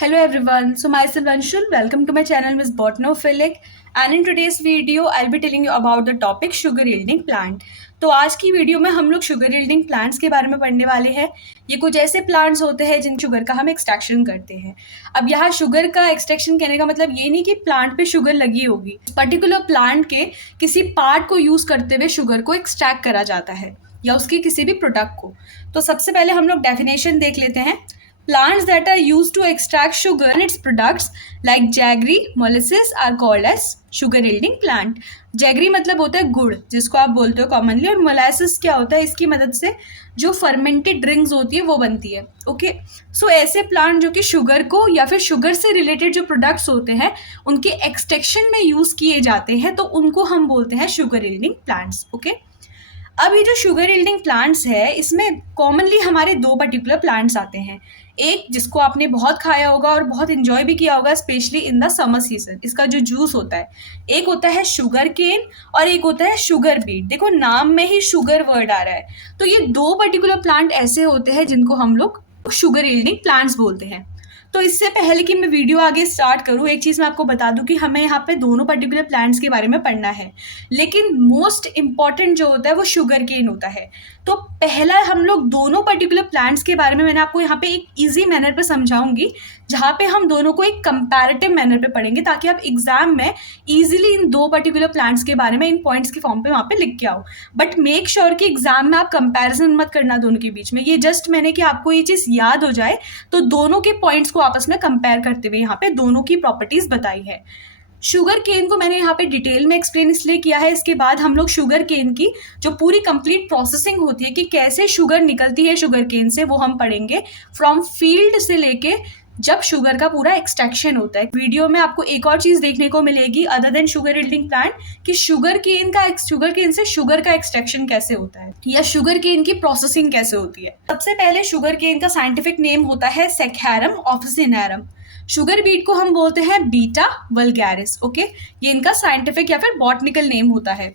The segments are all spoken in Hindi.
Hello everyone, so myself Anshul, welcome to my channel Miss Botanophilic and in today's video I'll be telling you about the topic sugar yielding plant। तो आज की वीडियो में हम लोग शुगर यील्डिंग प्लांट्स के बारे में पढ़ने वाले हैं। ये कुछ ऐसे प्लांट्स होते हैं जिन शुगर का हम एक्सट्रैक्शन करते हैं। अब यहाँ शुगर का एक्सट्रैक्शन कहने का मतलब ये नहीं कि प्लांट पे शुगर लगी होगी, पर्टिकुलर प्लांट के किसी पार्ट को यूज करते हुए शुगर को एक्सट्रैक्ट करा जाता है या उसके किसी भी प्रोडक्ट को। तो सबसे पहले हम लोग डेफिनेशन देख लेते हैं। Plants that are used to extract sugar and its products like jaggery, molasses are called as sugar yielding plant। Jaggery मतलब होता है गुड़ जिसको आप बोलते हो कॉमनली, और मोलासिस क्या होता है, इसकी मदद से जो फर्मेंटेड ड्रिंक्स होती है वो बनती है। ओके, सो ऐसे प्लांट जो कि शुगर को या फिर शुगर से रिलेटेड जो प्रोडक्ट्स होते हैं उनके एक्सट्रैक्शन में यूज किए जाते हैं, तो उनको हम बोलते हैं शुगर यील्डिंग प्लांट्स। ओके, अब ये जो शुगर यील्डिंग प्लांट्स है इसमें कॉमनली हमारे दो पर्टिकुलर प्लांट्स आते हैं। एक जिसको आपने बहुत खाया होगा और बहुत इंजॉय भी किया होगा specially in the summer season, इसका जो जूस होता है, एक होता है शुगर केन और एक होता है शुगर बीट। देखो नाम में ही शुगर वर्ड आ रहा है, तो ये दो पर्टिकुलर प्लांट ऐसे होते हैं जिनको हम लोग शुगर यील्डिंग प्लांट्स बोलते हैं। तो इससे पहले कि मैं वीडियो आगे स्टार्ट करूँ, एक चीज़ मैं आपको बता दूं कि हमें यहाँ पे दोनों पर्टिकुलर प्लांट्स के बारे में पढ़ना है, लेकिन मोस्ट इम्पॉर्टेंट जो होता है वो शुगर केन होता है। तो पहला हम लोग दोनों पर्टिकुलर प्लांट्स के बारे में मैंने आपको यहाँ पे एक ईजी मैनर पे समझाऊंगी, जहाँ पे हम दोनों को एक कंपैरेटिव मैनर पे पढ़ेंगे ताकि आप एग्जाम में ईजिली इन दो पर्टिकुलर प्लांट्स के बारे में इन पॉइंट्स के फॉर्म पे वहाँ पे लिख के आओ। बट मेक श्योर कि एग्जाम में आप कंपैरिजन मत करना दोनों के बीच में। ये जस्ट मैंने कि आपको ये चीज़ याद हो जाए, तो दोनों के पॉइंट्स को आपस में कंपेयर करते हुए यहाँ पे दोनों की प्रॉपर्टीज बताई है। शुगर केन को मैंने यहाँ पे डिटेल में एक्सप्लेन इसलिए किया है, इसके बाद हम लोग शुगर केन की जो पूरी कंप्लीट प्रोसेसिंग होती है कि कैसे शुगर निकलती है शुगर केन से, वो हम पढ़ेंगे फ्रॉम फील्ड से लेके जब शुगर का पूरा एक्सट्रैक्शन होता है। वीडियो में आपको एक और चीज देखने को मिलेगी other than sugar yielding plant, कि शुगर केन से शुगर का एक्सट्रैक्शन कैसे होता है या शुगर केन की प्रोसेसिंग कैसे होती है। सबसे पहले शुगर केन का साइंटिफिक नेम होता है सेक्हेरम ऑफिसिनेरम। शुगर बीट को हम बोलते हैं बीटा वल्गैरिस। ओके, ये इनका साइंटिफिक या फिर बॉटनिकल नेम होता है।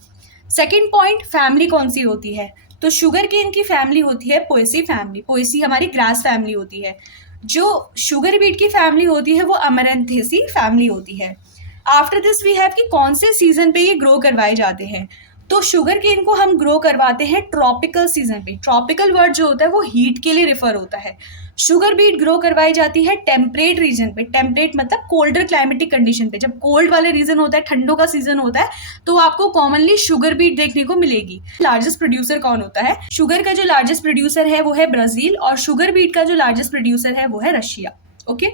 सेकेंड पॉइंट, फैमिली कौन सी होती है, तो शुगर केन की फैमिली होती है पोएसी फैमिली। पोएसी हमारी ग्रास फैमिली होती है। जो शुगर बीट की फैमिली होती है वो अमरंथेसी फैमिली होती है। आफ्टर दिस वी हैव कि कौन से सीजन पे ये ग्रो करवाए जाते हैं, तो शुगर केन को हम ग्रो करवाते हैं ट्रॉपिकल सीजन पे। ट्रॉपिकल वर्ड जो होता है वो हीट के लिए रिफर होता है। शुगर बीट ग्रो करवाई जाती है टेम्परेट रीजन पे। टेम्परेट मतलब कोल्डर क्लाइमेटिक कंडीशन पे। जब कोल्ड वाले रीजन होता है, ठंडों का सीजन होता है, तो आपको कॉमनली शुगर बीट देखने को मिलेगी। लार्जेस्ट प्रोड्यूसर कौन होता है, शुगर का जो लार्जेस्ट प्रोड्यूसर है वो है ब्राजील, और शुगर बीट का जो लार्जेस्ट प्रोड्यूसर है वो है Russia. Okay,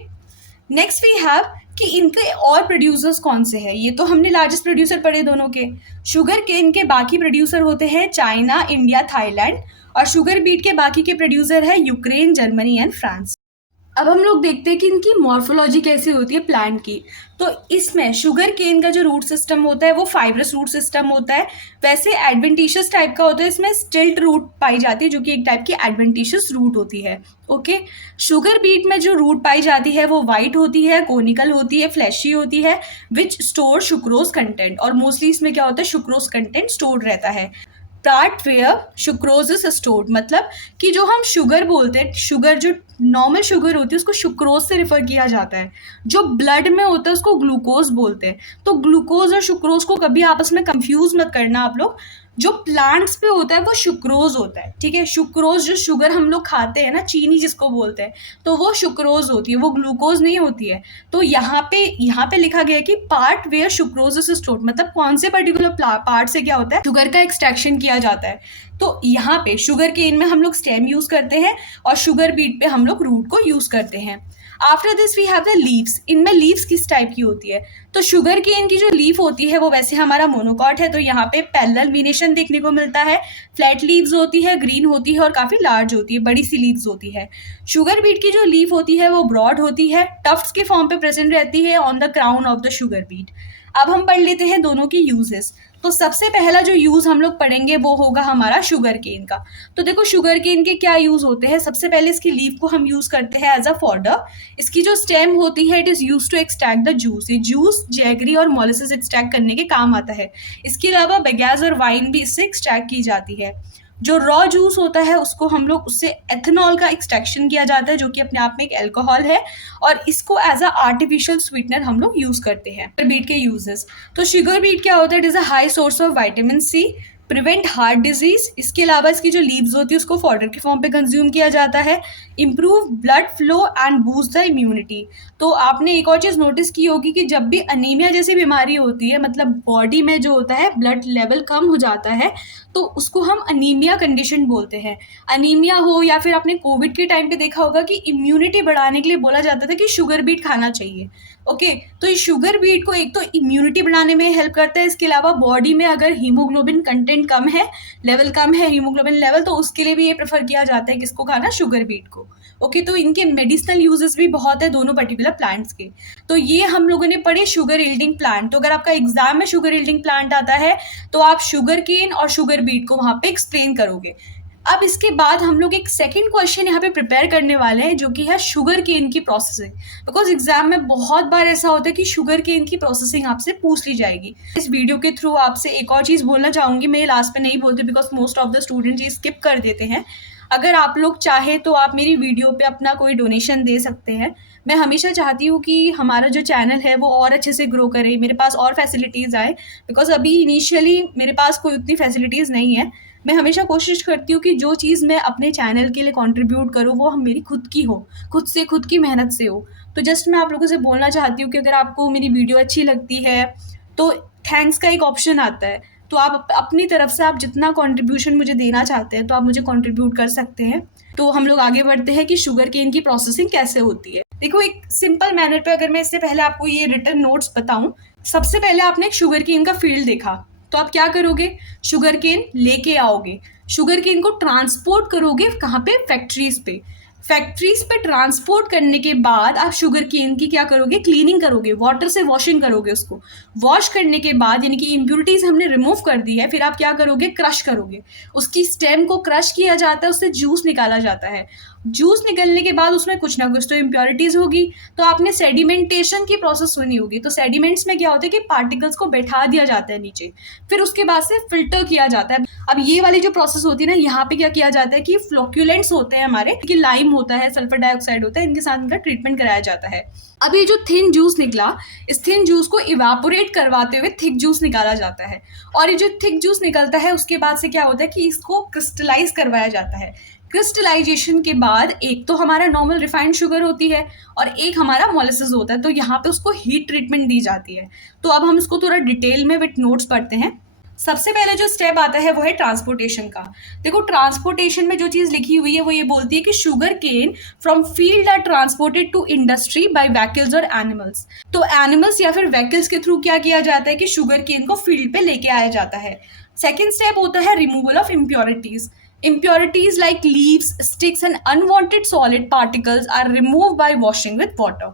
next we have कि इनके और प्रोड्यूसर्स कौन से हैं। ये तो हमने लार्जेस्ट प्रोड्यूसर पढ़े दोनों के। शुगर केन के बाकी प्रोड्यूसर होते हैं चाइना, इंडिया, थाईलैंड, और शुगर बीट के बाकी के प्रोड्यूसर है यूक्रेन, जर्मनी एंड फ्रांस। अब हम लोग देखते हैं कि इनकी मॉर्फोलॉजी कैसी होती है प्लांट की। तो इसमें शुगर केन का जो रूट सिस्टम होता है वो फाइब्रस रूट सिस्टम होता है। वैसे एडवेंटिशियस टाइप का होता है, इसमें स्टिल्ट रूट पाई जाती है जो कि एक टाइप की एडवेंटिशियस रूट होती है। ओके, शुगर बीट में जो रूट पाई जाती है वो वाइट होती है, कोनिकल होती है, फ्लैशी होती है, विच स्टोर सुक्रोज कंटेंट, और मोस्टली इसमें क्या होता है, सुक्रोज कंटेंट स्टोर्ड रहता है। Part where sucrose is stored, मतलब कि जो हम शुगर बोलते हैं, शुगर जो नॉर्मल शुगर होती है उसको सुक्रोज से रिफर किया जाता है। जो ब्लड में होता है उसको ग्लूकोज बोलते हैं। तो ग्लूकोज और सुक्रोज को कभी आपस में कंफ्यूज मत करना आप लोग। जो प्लांट्स पे होता है वो सुक्रोज होता है, ठीक है। सुक्रोज जो शुगर हम लोग खाते हैं ना, चीनी जिसको बोलते हैं, तो वो सुक्रोज होती है, वो ग्लूकोज नहीं होती है। तो यहाँ पे लिखा गया है कि part where sucrose is stored, मतलब कौन से पर्टिकुलर पार्ट से क्या होता है, शुगर का एक्सट्रैक्शन किया जाता है। तो यहाँ पे शुगर केन में हम लोग स्टेम यूज करते हैं और शुगर बीट पे हम लोग रूट को यूज करते हैं। After this we have the leaves. इनमें लीव्स किस टाइप की होती है, तो शुगर केन की जो लीफ होती है वो वैसे हमारा मोनोकॉट है, तो यहाँ पे पैरेलल वेनेशन देखने को मिलता है। फ्लैट लीव्स होती है, ग्रीन होती है और काफी लार्ज होती है, बड़ी सी लीव्स होती है। शुगर बीट की जो लीफ होती है वो ब्रॉड होती है, टफ्ट्स के फॉर्म पे प्रेजेंट रहती है on the crown of the sugar beet. अब हम पढ़ लेते हैं दोनों की यूजेस। तो सबसे पहला जो यूज हम लोग पढ़ेंगे वो होगा हमारा शुगर केन का। तो देखो शुगर केन के क्या यूज होते हैं। सबसे पहले इसकी लीफ को हम यूज करते हैं एज अ फॉडर। इसकी जो स्टेम होती है it is use to extract the juice. ये जूस, जैगरी और मोलासेस एक्सट्रैक्ट करने के काम आता है। इसके अलावा बेगैस और वाइन भी इससे एक्सट्रैक्ट की जाती है। जो रॉ जूस होता है उसको हम लोग उससे एथेनॉल का एक्सट्रैक्शन किया जाता है, जो कि अपने आप में एक अल्कोहल है, और इसको एज अ आर्टिफिशियल स्वीटनर हम लोग यूज़ करते हैं। बीट के यूजेस, तो शुगर बीट क्या होता है, it is a high source of vitamin C, prevent heart disease. इसके अलावा इसकी जो लीव्स होती है उसको फॉडर के फॉर्म पे कंज्यूम किया जाता है। Improve blood flow and boost the immunity. तो आपने एक और चीज़ नोटिस की होगी कि जब भी अनीमिया जैसी बीमारी होती है, मतलब बॉडी में जो होता है ब्लड लेवल कम हो जाता है, तो उसको हम अनीमिया कंडीशन बोलते हैं। अनीमिया हो, या फिर आपने कोविड के टाइम पे देखा होगा कि इम्यूनिटी बढ़ाने के लिए बोला जाता था कि शुगर बीट खाना चाहिए। ओके, तो ये शुगर बीट को एक तो इम्यूनिटी बढ़ाने में हेल्प करता है, इसके अलावा बॉडी में अगर हीमोग्लोबिन कंटेंट कम है, लेवल कम है हीमोग्लोबिन लेवल, तो उसके लिए भी ये प्रेफर किया जाता है किसको खाना, शुगर बीट को। ओके, तो इनके मेडिसिनल यूजेस भी बहुत है दोनों पर्टिकुलर प्लांट्स के। तो ये हम लोगों ने पढ़े शुगर यील्डिंग प्लांट। तो अगर आपका एग्जाम में शुगर यील्डिंग प्लांट आता है तो आप शुगर केन और शुगर बीट को वहाँ पे एक्सप्लेन करोगे। अब इसके बाद हम लोग एक सेकंड क्वेश्चन यहाँ पे प्रिपेयर करने वाले हैं, जो कि है शुगर केन की प्रोसेसिंग। बिकॉज एग्जाम में बहुत बार ऐसा होता है कि शुगर केन की प्रोसेसिंग आपसे पूछ ली जाएगी। इस वीडियो के थ्रू आपसे एक और चीज़ बोलना चाहूँगी, मैं लास्ट पे नहीं बोलती because most of the student ये स्किप कर देते हैं। अगर आप लोग चाहे तो आप मेरी वीडियो पे अपना कोई डोनेशन दे सकते हैं। मैं हमेशा चाहती हूँ कि हमारा जो चैनल है वो और अच्छे से ग्रो करे, मेरे पास और फैसिलिटीज़ आए, बिकॉज अभी इनिशियली मेरे पास कोई उतनी फैसिलिटीज़ नहीं है। मैं हमेशा कोशिश करती हूँ कि जो चीज़ मैं अपने चैनल के लिए कंट्रीब्यूट करूँ वो हम मेरी खुद की हो, खुद से खुद की मेहनत से हो। तो जस्ट मैं आप लोगों से बोलना चाहती हूँ कि अगर आपको मेरी वीडियो अच्छी लगती है तो थैंक्स का एक ऑप्शन आता है, तो आप अपनी तरफ से आप जितना कंट्रीब्यूशन मुझे देना चाहते हैं तो आप मुझे कंट्रीब्यूट कर सकते हैं। तो हम लोग आगे बढ़ते हैं कि शुगर केन की प्रोसेसिंग कैसे होती है। देखो, एक सिंपल मैनर पे अगर मैं इससे पहले आपको ये रिटन नोट्स बताऊं, सबसे पहले आपने एक शुगर केन का फील्ड देखा, तो आप क्या करोगे, शुगर केन लेके आओगे, शुगर केन को ट्रांसपोर्ट करोगे कहाँ पे, फैक्ट्रीज पे। फैक्ट्रीज पे ट्रांसपोर्ट करने के बाद आप शुगर केन की क्या करोगे, क्लीनिंग करोगे, वाटर से वॉशिंग करोगे उसको। वॉश करने के बाद यानी कि इम्प्यूरिटीज हमने रिमूव कर दी है, फिर आप क्या करोगे, क्रश करोगे। उसकी स्टेम को क्रश किया जाता है, उससे जूस निकाला जाता है। जूस निकलने के बाद उसमें कुछ ना कुछ तो इम्प्योरिटीज होगी। तो आपने सेडिमेंटेशन की प्रोसेस सुनी होगी। तो सेडिमेंट्स में क्या होता है कि पार्टिकल्स को बैठा दिया जाता है नीचे, फिर उसके बाद से फिल्टर किया जाता है। अब ये वाली जो प्रोसेस होती है ना, यहाँ पे क्या किया जाता है कि फ्लोक्यूलेंट्स होते हैं हमारे, कि लाइम होता है, सल्फर डाइऑक्साइड होता है, इनके साथ इनका ट्रीटमेंट कराया जाता है। अब ये जो थिन जूस निकला, इस थिन जूस को इवापोरेट करवाते हुए थिक जूस निकाला जाता है। और ये जो थिक जूस निकलता है उसके बाद से क्या होता है कि इसको क्रिस्टलाइज करवाया जाता है। क्रिस्टलाइजेशन के बाद एक तो हमारा नॉर्मल रिफाइंड शुगर होती है और एक हमारा मोलेसिस होता है। तो यहाँ पे उसको हीट ट्रीटमेंट दी जाती है। तो अब हम इसको थोड़ा डिटेल में विथ नोट्स पढ़ते हैं। सबसे पहले जो स्टेप आता है वो है ट्रांसपोर्टेशन का। देखो, ट्रांसपोर्टेशन में जो चीज़ लिखी हुई है वो ये बोलती है कि sugarcane from field are transported to industry by vehicles और एनिमल्स। तो एनिमल्स या फिर व्हीकल्स के थ्रू क्या किया जाता है कि शुगर केन को फील्ड पे लेके आया जाता है। सेकेंड स्टेप होता है removal of impurities. Impurities like leaves, sticks and unwanted solid particles are removed by washing with water.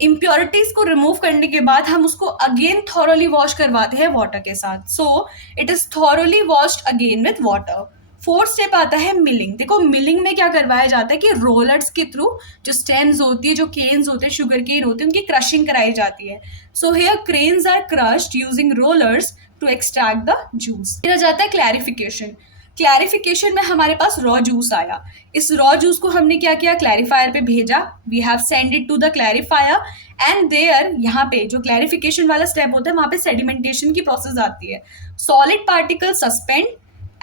Impurities को रिमूव करने के बाद हम उसको अगेन थॉरोली वॉश करवाते हैं वाटर के साथ। So it is thoroughly washed again with water. Fourth step आता है मिलिंग। देखो, मिलिंग में क्या करवाया जाता है कि रोलर्स के थ्रू जो स्टेम्स होती है, जो केन्स होते हैं, शुगर केन होते हैं, उनकी क्रशिंग कराई जाती है। So here cranes are crushed using rollers to extract the juice. फिर आ जाता है क्लैरिफिकेशन। क्लैरिफिकेशन में हमारे पास रॉ जूस आया। इस रॉ जूस को हमने क्या किया, क्लैरिफायर पे भेजा। We have send it to the clarifier and there, यहाँ पे जो क्लैरिफिकेशन वाला स्टेप होता है वहाँ पे सेडिमेंटेशन की प्रोसेस आती है। Solid particle suspend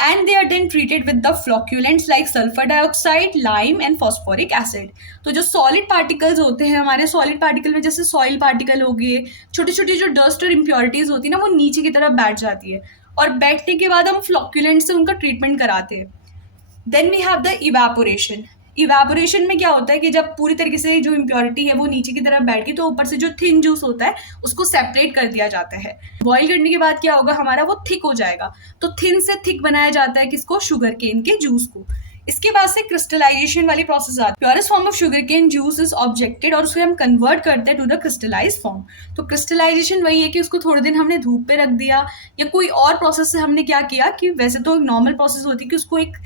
and they are then treated with the flocculants like sulfur dioxide, lime and phosphoric acid. तो जो सॉलिड पार्टिकल्स होते हैं हमारे, सॉलिड पार्टिकल में जैसे सॉइल पार्टिकल हो गए, छोटी छोटी जो डस्ट और इम्प्योरिटीज होती है ना, वो नीचे की तरफ बैठ जाती है और बैठने के बाद हम फ्लॉक्यूलेंट से उनका ट्रीटमेंट कराते हैं। Then we have the evaporation. Evaporation में क्या होता है कि जब पूरी तरीके से जो इम्प्योरिटी है वो नीचे की तरफ बैठ गई तो ऊपर से जो थिन जूस होता है उसको सेपरेट कर दिया जाता है। बॉईल करने के बाद क्या होगा, हमारा वो थिक हो जाएगा। तो थिन से थिक बनाया जाता है किसको, शुगर केन के जूस को। इसके बाद से क्रिस्टलाइजेशन वाली प्रोसेस आती है। Purest form of sugarcane juice is objected और उसको हम कन्वर्ट करते हैं टू द क्रिस्टलाइज फॉर्म। तो क्रिस्टलाइजेशन वही है कि उसको थोड़े दिन हमने धूप पे रख दिया, या कोई और प्रोसेस से हमने क्या किया कि वैसे तो एक नॉर्मल प्रोसेस होती है कि उसको एक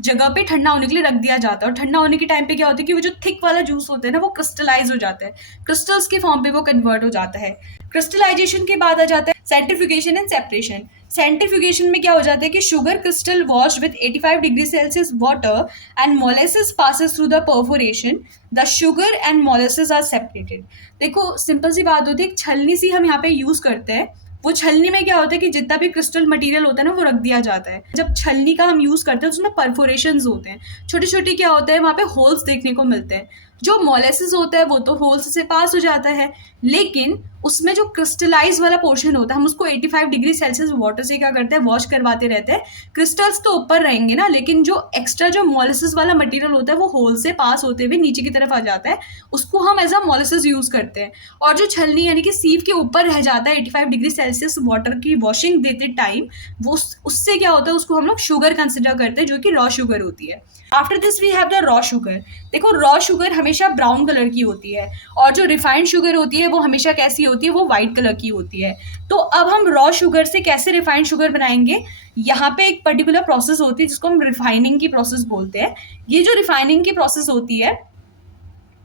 जगह पे ठंडा होने के लिए रख दिया जाता है, और ठंडा होने के टाइम पे क्या होता है कि वो जो थिक वाला जूस होता है ना वो क्रिस्टलाइज हो जाता है, क्रिस्टल्स के फॉर्म पे वो कन्वर्ट हो जाता है। क्रिस्टलाइजेशन के बाद आ जाता है सेंट्रीफ्यूगेशन एंड सेपरेशन। सेंट्रीफ्यूगेशन में क्या हो जाता है कि sugar crystal wash with 85 degree celsius water and molasses passes through the perforation, the sugar and molasses are separated. देखो सिंपल सी बात होती है, एक छलनी सी हम यहाँ पे यूज करते हैं। वो छलनी में क्या होता है कि जितना भी क्रिस्टल मटेरियल होता है ना वो रख दिया जाता है। जब छलनी का हम यूज करते हैं उसमें परफोरेशंस होते हैं, छोटे छोटे क्या होते हैं वहाँ पे होल्स देखने को मिलते हैं। जो मोलेसिस होता है वो तो होल्स से पास हो जाता है, लेकिन उसमें जो क्रिस्टलाइज वाला पोर्शन होता है हम उसको 85 डिग्री सेल्सियस वाटर से क्या करते हैं, वॉश करवाते रहते हैं। क्रिस्टल्स तो ऊपर रहेंगे ना, लेकिन जो एक्स्ट्रा जो मोलेसिस वाला मटेरियल होता है वो होल से पास होते हुए नीचे की तरफ आ जाता है, उसको हम एज अ मोलेसिस यूज करते हैं। और जो छलनी यानी कि सीव के ऊपर रह जाता है 85 डिग्री सेल्सियस वाटर की वॉशिंग देते टाइम, वो उससे क्या होता है, उसको हम लोग शुगर कंसिडर करते हैं, जो कि रॉ शुगर होती है। After this we have the raw sugar. देखो रॉ शुगर हमेशा ब्राउन कलर की होती है, और जो रिफाइंड शुगर होती है वो हमेशा कैसी होती है, वो वाइट कलर की होती है। तो अब हम रॉ शुगर से कैसे रिफाइंड शुगर बनाएंगे, यहाँ पे एक पर्टिकुलर प्रोसेस होती है जिसको हम रिफाइनिंग की प्रोसेस बोलते हैं। ये जो रिफाइनिंग की प्रोसेस होती है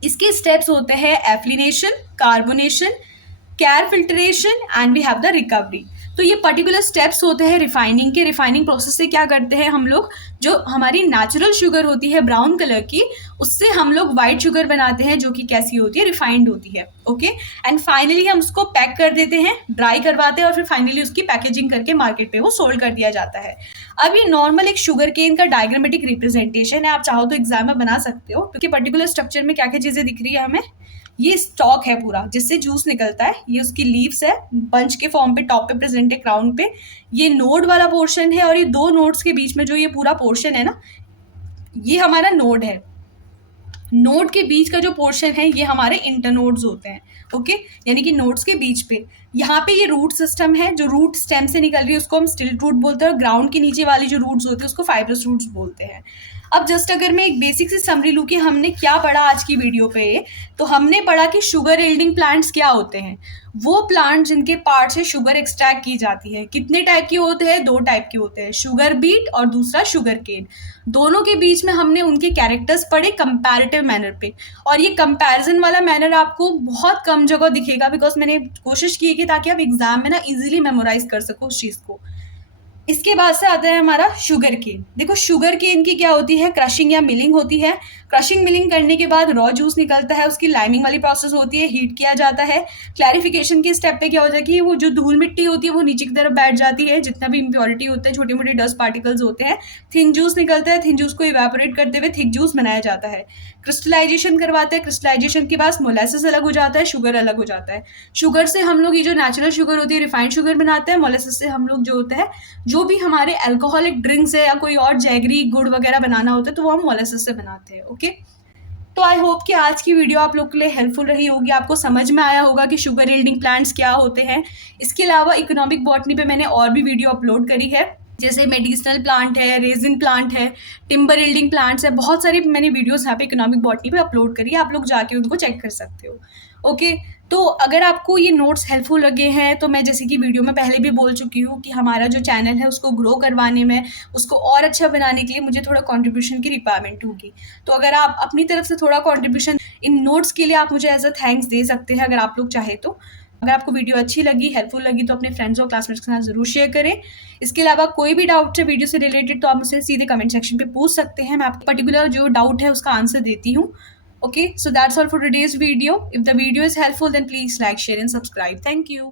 इसके स्टेप्स होते हैं एफ्लिनेशन, कार्बोनेशन, कैर filtration and we have the recovery. तो ये पर्टिकुलर स्टेप्स होते हैं रिफाइनिंग के। रिफाइनिंग प्रोसेस से क्या करते हैं हम लोग, जो हमारी नेचुरल शुगर होती है ब्राउन कलर की, उससे हम लोग वाइट शुगर बनाते हैं जो कि कैसी होती है, रिफाइंड होती है। ओके, एंड फाइनली हम उसको पैक कर देते हैं, ड्राई करवाते हैं, और फिर फाइनली उसकी पैकेजिंग करके मार्केट पे वो सोल्ड कर दिया जाता है। अब ये नॉर्मल एक शुगर केन का डायग्रामेटिक रिप्रेजेंटेशन है, आप चाहो तो एग्जाम में बना सकते हो, क्योंकि पर्टिकुलर स्ट्रक्चर में क्या क्या चीजें दिख रही है हमें। ये स्टॉक है पूरा जिससे जूस निकलता है, ये उसकी लीव्स है, बंच के फॉर्म पे टॉप पे प्रेजेंट है, क्राउन पे। ये नोड वाला पोर्शन है, और ये दो नोड्स के बीच में जो ये पूरा पोर्शन है ना, ये हमारा नोड है। नोड के बीच का जो पोर्शन है ये हमारे इंटरनोड्स होते हैं। ओके, यानी कि नोड्स के बीच पे यहाँ पे ये रूट सिस्टम है, जो रूट स्टेम से निकल रही है उसको हम स्टिल्ट रूट बोलते हैं, और ग्राउंड के नीचे वाली जो रूट्स होते हैं उसको फाइब्रस रूट्स बोलते हैं। अब जस्ट अगर मैं एक बेसिक सी समरी लूँ कि हमने क्या पढ़ा आज की वीडियो पे, तो हमने पढ़ा कि शुगर यील्डिंग प्लांट्स क्या होते हैं। वो प्लांट जिनके पार्ट से शुगर एक्सट्रैक्ट की जाती है। कितने टाइप के होते हैं, दो टाइप के होते हैं, शुगर बीट और दूसरा शुगर केन। दोनों के बीच में हमने उनके कैरेक्टर्स पढ़े कंपैरेटिव मैनर पे, और ये कंपैरिजन वाला मैनर आपको बहुत कम जगह दिखेगा, बिकॉज मैंने कोशिश की है कि ताकि आप एग्जाम में ना इजीली मेमोराइज कर सको उस चीज़ को। इसके बाद से आता है हमारा शुगर केन। देखो शुगर केन की क्या होती है, क्रशिंग या मिलिंग होती है। क्रशिंग मिलिंग करने के बाद रॉ जूस निकलता है, उसकी लाइमिंग वाली प्रोसेस होती है, हीट किया जाता है। क्लैरिफिकेशन के स्टेप पे क्या होता है कि वो जो धूल मिट्टी होती है वो नीचे की तरफ बैठ जाती है, जितना भी इम्प्योरिटी होता है, छोटे मोटे डस्ट पार्टिकल्स होते हैं। थिन जूस निकलता है, थिन जूस को इवेपोरेट करते हुए थिक जूस बनाया जाता है। क्रिस्टलाइजेशन करवाते हैं, क्रिस्टलाइजेशन के बाद मोलेसिस अलग हो जाता है, शुगर अलग हो जाता है। शुगर से हम लोग ये जो नेचुरल शुगर होती है रिफाइंड शुगर बनाते हैं। मोलेसिस से हम लोग जो होता है, जो भी हमारे अल्कोहलिक ड्रिंक्स है या कोई और जैगरी गुड़ वगैरह बनाना होता है, तो वो हम मोलेसिस से बनाते हैं। ओके, तो आई होप कि आज की वीडियो आप लोग के लिए हेल्पफुल रही होगी, आपको समझ में आया होगा कि शुगर यील्डिंग प्लांट्स क्या होते हैं। इसके अलावा इकोनॉमिक बॉटनी पे मैंने और भी वीडियो अपलोड करी है, जैसे मेडिसिनल प्लांट है, रेजिन प्लांट है, टिम्बर यील्डिंग प्लांट्स है, बहुत सारी मैंने वीडियोस यहाँ पे इकोनॉमिक बॉटनी पे अपलोड करी है, आप लोग जाके उनको चेक कर सकते हो। ओके, तो अगर आपको ये नोट्स हेल्पफुल लगे हैं, तो मैं जैसे कि वीडियो में पहले भी बोल चुकी हूँ कि हमारा जो चैनल है उसको ग्रो करवाने में, उसको और अच्छा बनाने के लिए मुझे थोड़ा कंट्रीब्यूशन की रिक्वायरमेंट होगी। तो अगर आप अपनी तरफ से थोड़ा कंट्रीब्यूशन इन नोट्स के लिए आप मुझे एज अ थैंक्स दे सकते हैं, अगर आप लोग चाहे तो। अगर आपको वीडियो अच्छी लगी, हेल्पफुल लगी, तो अपने फ्रेंड्स और क्लासमेट्स के साथ ज़रूर शेयर करें। इसके अलावा कोई भी डाउट है वीडियो से रिलेटेड तो आप मुझसे सीधे कमेंट सेक्शन पे पूछ सकते हैं, मैं आपको पर्टिकुलर जो डाउट है उसका आंसर देती हूँ। Okay, so that's all for today's video. If the video is helpful, then please like, share and subscribe. Thank you.